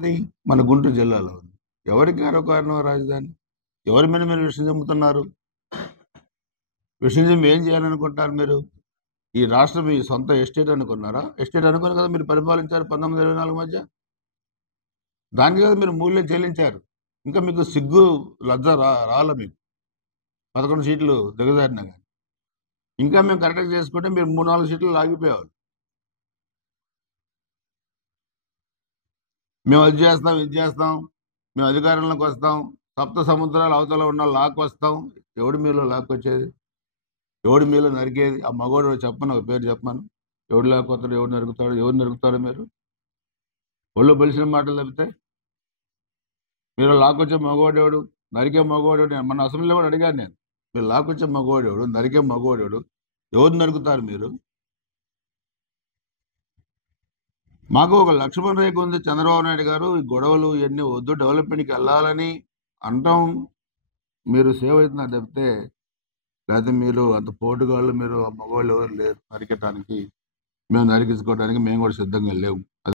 అది మన గుంటూరు జిల్లాలో ఉంది. ఎవరికి కారణం రాజధాని? ఎవరి మీద మీరు విషయం చెబుతున్నారు? విషయం చెప్పి ఏం చేయాలనుకుంటారు మీరు? ఈ రాష్ట్రం మీ సొంత ఎస్టేట్ అనుకున్నారా? ఎస్టేట్ అనుకుని కదా మీరు పరిపాలించారు 1924 మధ్య. దానికి కదా మీరు మూల్యం చెల్లించారు. ఇంకా మీకు సిగ్గు లజ్జ రాలా మీకు 11 సీట్లు దిగజారినా కానీ. ఇంకా మేము కరెక్ట్గా చేసుకుంటే మీరు 3-4 సీట్లు లాగిపోయేవాళ్ళు. మేము అది చేస్తాం, ఇది చేస్తాం, మేము అధికారంలోకి వస్తాం, సప్త సముద్రాల అవతల ఉన్న లాక్కొస్తాం. ఎవడు మీలో లాక్కొచ్చేది? ఎవడు మీలో నరికేది? ఆ మగోడు చెప్పను, ఒక పేరు చెప్పమను. ఎవడు లాక్కొస్తాడు, ఎవడు నరుకుతాడు, ఎవరు నరుకుతారు మీరు? ఒళ్ళు బలిసిన మాటలు తప్పితే మీరు లాక్కొచ్చే మగోడేవాడు, నరికే మగోడేవాడు? మన అసెంబ్లీలో కూడా అడిగాను నేను. మీరు లాక్కొచ్చే మగోడేవాడు, నరికే మగోడేవాడు, ఎవరు నరుకుతారు మీరు? మాకు ఒక లక్ష్మణ రేఖ ఉంది. చంద్రబాబు నాయుడు గారు ఈ గొడవలు ఇవన్నీ వద్దు, డెవలప్మెంట్కి వెళ్ళాలని అంటాం. మీరు సేవ్ అవుతున్నారు తప్పితే, లేకపోతే మీరు అంత పోటుగాళ్ళు, మీరు ఆ మగవాళ్ళు ఎవరు లేరు నరికటానికి. మేము నరికించుకోవడానికి మేము కూడా సిద్ధంగా లేవు.